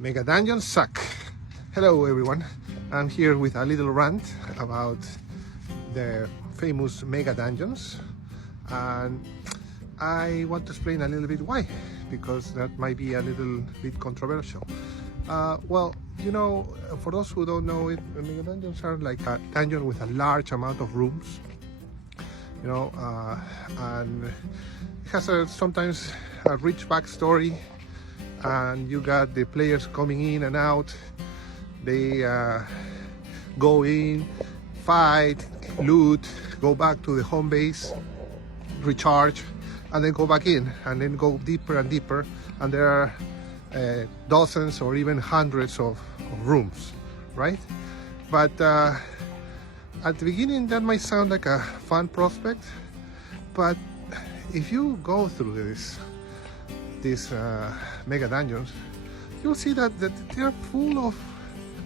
Megadungeons Suck. Hello everyone, I'm here with a little rant about the famous Megadungeons, and I want to explain a little bit why, because that might be a little bit controversial. Well, you know, for those who don't know it, Megadungeons are like a dungeon with a large amount of rooms, you know, and it has sometimes a rich backstory, and you got the players coming in and out. They go in, fight, loot, go back to the home base, recharge, and then go back in, and then go deeper and deeper, and there are dozens or even hundreds of rooms, right? But at the beginning that might sound like a fun prospect, but if you go through these Megadungeons, you'll see that they're full of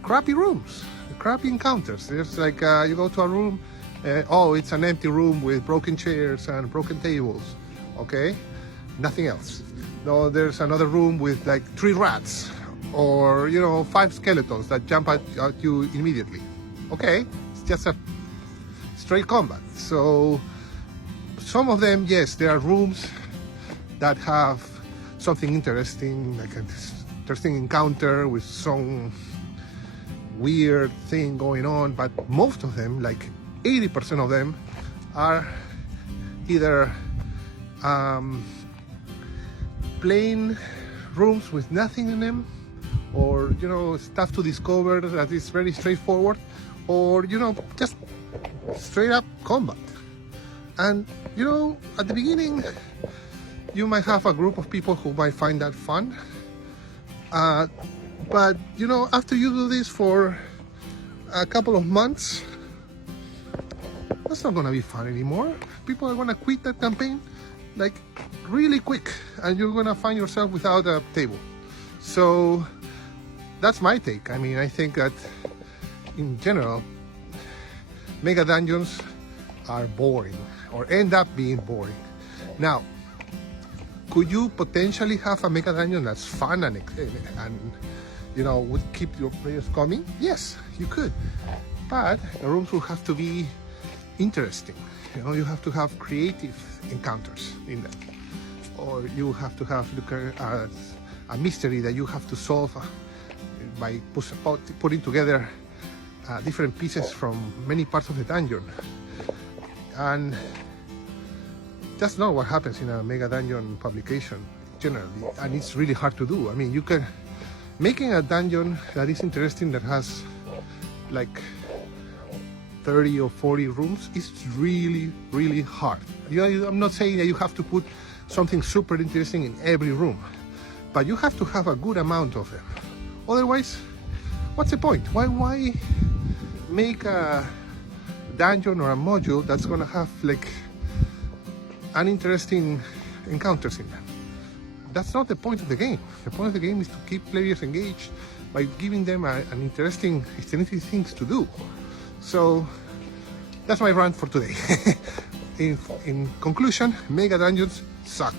crappy rooms, crappy encounters. There's like you go to a room, oh, it's an empty room with broken chairs and broken tables, okay, nothing else. No, there's another room with like 3 rats, or you know, 5 skeletons that jump at you immediately. Okay, it's just a straight combat. So some of them, yes, there are rooms that have something interesting, like an interesting encounter with some weird thing going on, but most of them, like 80% of them, are either plain rooms with nothing in them, or you know, stuff to discover that is very straightforward, or you know, just straight up combat. And you know, at the beginning you might have a group of people who might find that fun, but you know, after you do this for a couple of months, that's not gonna be fun anymore. People are gonna quit that campaign like really quick, and you're gonna find yourself without a table. So that's my take. I mean, I think that in general, Megadungeons are boring, or end up being boring. Now, could you potentially have a Megadungeon that's fun and you know, would keep your players coming? Yes, you could, but the rooms will have to be interesting. You know, you have to have creative encounters in them, or you have to have a mystery that you have to solve by putting together different pieces from many parts of the dungeon. And that's not what happens in a Megadungeon publication generally, and it's really hard to do. I mean, making a dungeon that is interesting, that has like 30 or 40 rooms, is really, really hard. You know, I'm not saying that you have to put something super interesting in every room, but you have to have a good amount of them. Otherwise, what's the point? Why make a dungeon or a module that's gonna have like uninteresting encounters in them? That's not the point of the game. The point of the game is to keep players engaged by giving them an interesting things to do. So that's my rant for today. In conclusion, Megadungeons suck.